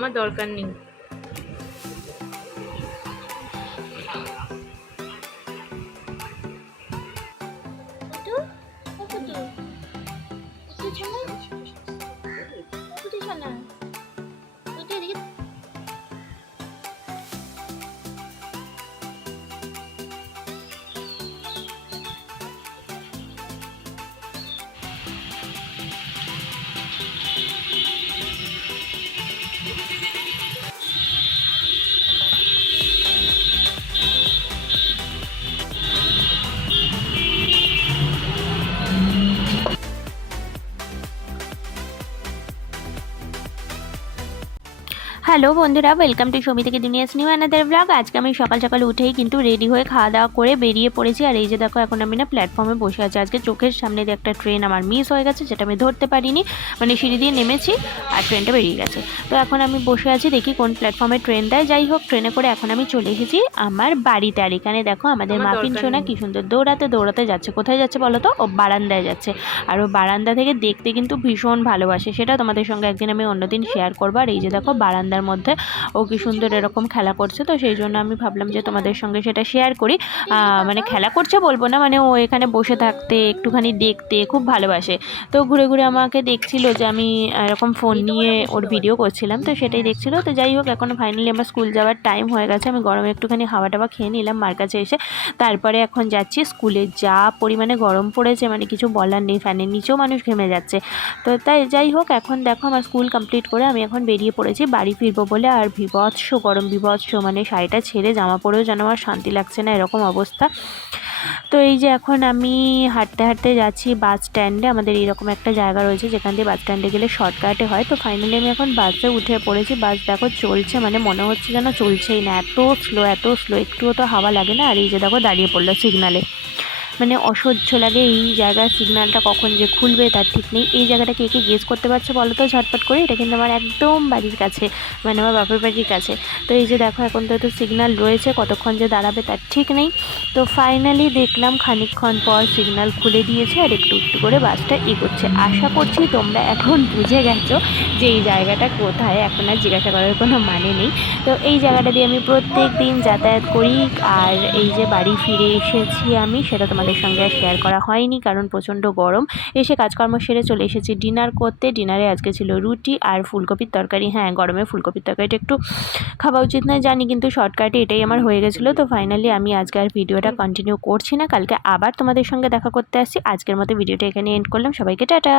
আমার দরকার নেই। হ্যালো বন্ধুরা, ওয়েলকাম টু সমি থেকে দুনিয়াস নিউ অ্যানাদার ব্লগ। আজকে আমি সকাল সকাল উঠেই কিন্তু রেডি হয়ে খাওয়া দাওয়া করে বেরিয়ে পড়েছি। আর এই যে দেখো, এখন আমি না প্ল্যাটফর্মে বসে আছি। আজকে চোখের সামনে দিয়ে একটা ট্রেন আমার মিস হয়ে গেছে, যেটা আমি ধরতে পারিনি। মানে সিঁড়ি দিয়ে নেমেছি আর ট্রেনটা বেরিয়ে গেছে। তো এখন আমি বসে আছি, দেখি কোন প্ল্যাটফর্মে ট্রেন দেয়। যাই হোক, ট্রেনে করে এখন আমি চলে এসেছি আমার বাড়িতে। আর এখানে দেখো আমাদের মাফিন সোনা কি সুন্দর দৌড়াতে দৌড়াতে যাচ্ছে। কোথায় যাচ্ছে বলো তো? ও বারান্দায় যাচ্ছে। আর ও বারান্দা থেকে দেখতে কিন্তু ভীষণ ভালোবাসে। সেটা তোমাদের সঙ্গে একদিন আমি অন্যদিন শেয়ার করবো। আর এই যে দেখো, বারান্দার মধ্যে ও কি সুন্দর এরকম খেলা করছে। তো সেই জন্য আমি ভাবলাম যে তোমাদের সঙ্গে সেটা শেয়ার করি। মানে খেলা করছে বলবো না, মানে ও এখানে বসে থাকতে একটুখানি দেখতে খুব ভালোবাসে। তো ঘুরে ঘুরে আমাকে দেখছিল যে আমি এরকম ফোন নিয়ে ওর ভিডিও করছিলাম, তো সেটাই দেখছিল। তো যাই হোক, এখন ফাইনালি আমার স্কুল যাওয়ার টাইম হয়ে গেছে। আমি গরমে একটুখানি হাওয়া টাওয়া খেয়ে নিলাম মার কাছে এসে। তারপরে এখন যাচ্ছি স্কুলে। যা পরিমাণে গরম পড়েছে, মানে কিছু বলার নেই। ফ্যানের নিচেও মানুষ ঘেমে যাচ্ছে। তো তাই যাই হোক, এখন দেখো আমার স্কুল কমপ্লিট করে আমি এখন বেরিয়ে পড়েছি বাড়ি ফিরবো বলে। আর বিভৎস গরম, বিভৎস, মানে শাড়িটা ছেড়ে জামা পরেও যেন আমার শান্তি লাগছে না, এরকম অবস্থা। তো এই যে এখন আমি হাঁটতে হাঁটতে যাচ্ছি বাস স্ট্যান্ডে। আমাদের এইরকম একটা জায়গা রয়েছে যেখান দিয়ে বাস স্ট্যান্ডে গেলে শর্টকাটে হয়। তো ফাইনালি আমি এখন বাসে উঠে পড়েছি। বাস দেখো চলছে, মানে মনে হচ্ছে যেন চলছেই না, এত স্লো এত স্লো, একটুও তো হাওয়া লাগে না। আর এই যে দেখো দাঁড়িয়ে পড়লো সিগনালে। মানে অসহ্য লাগে এই জায়গার সিগন্যালটা কখন যে খুলবে তার ঠিক নেই। এই জায়গাটা কে কে গেস করতে পারছো বলো তো ঝটপট করে? এটা কিন্তু আমার একদম বাড়ির কাছে, মানে আমার বাপের বাড়ির কাছে। তো এই যে দেখো, এখন তো সিগন্যাল রয়েছে, কতক্ষণ যে দাঁড়াবে তার ঠিক নেই। তো ফাইনালি দেখলাম খানিকক্ষণ পর সিগন্যাল খুলে দিয়েছে আর একটু একটু করে বাসটা এগোচ্ছে। আশা করছি তোমরা এখন বুঝে গেছো যে এই জায়গাটা কোথায়। এখন আর জিজ্ঞাসা করার কোনো মানে নেই। তো এই জায়গাটা দিয়ে আমি প্রত্যেক দিন যাতায়াত করি। আর এই যে বাড়ি ফিরে এসেছি আমি, সেটা তোমাদের সঙ্গে আর শেয়ার করা হয়নি, কারণ প্রচণ্ড গরম। এসে কাজকর্ম সেরে চলে এসেছি ডিনার করতে। ডিনারে আজকে ছিল রুটি আর ফুলকপির তরকারি। হ্যাঁ, গরমে ফুলকপির তরকারিটা একটু খাওয়া উচিত নয় জানি, কিন্তু শর্টকাটে এটাই আমার হয়ে গেছিলো। তো ফাইনালি আমি আজকে আর ভিডিওটা কন্টিনিউ করছি না, কালকে আবার তোমাদের সঙ্গে দেখা করতে আসছি। আজকের মতো ভিডিওটা এখানে এন্ড করলাম। সবাইকে টাটা।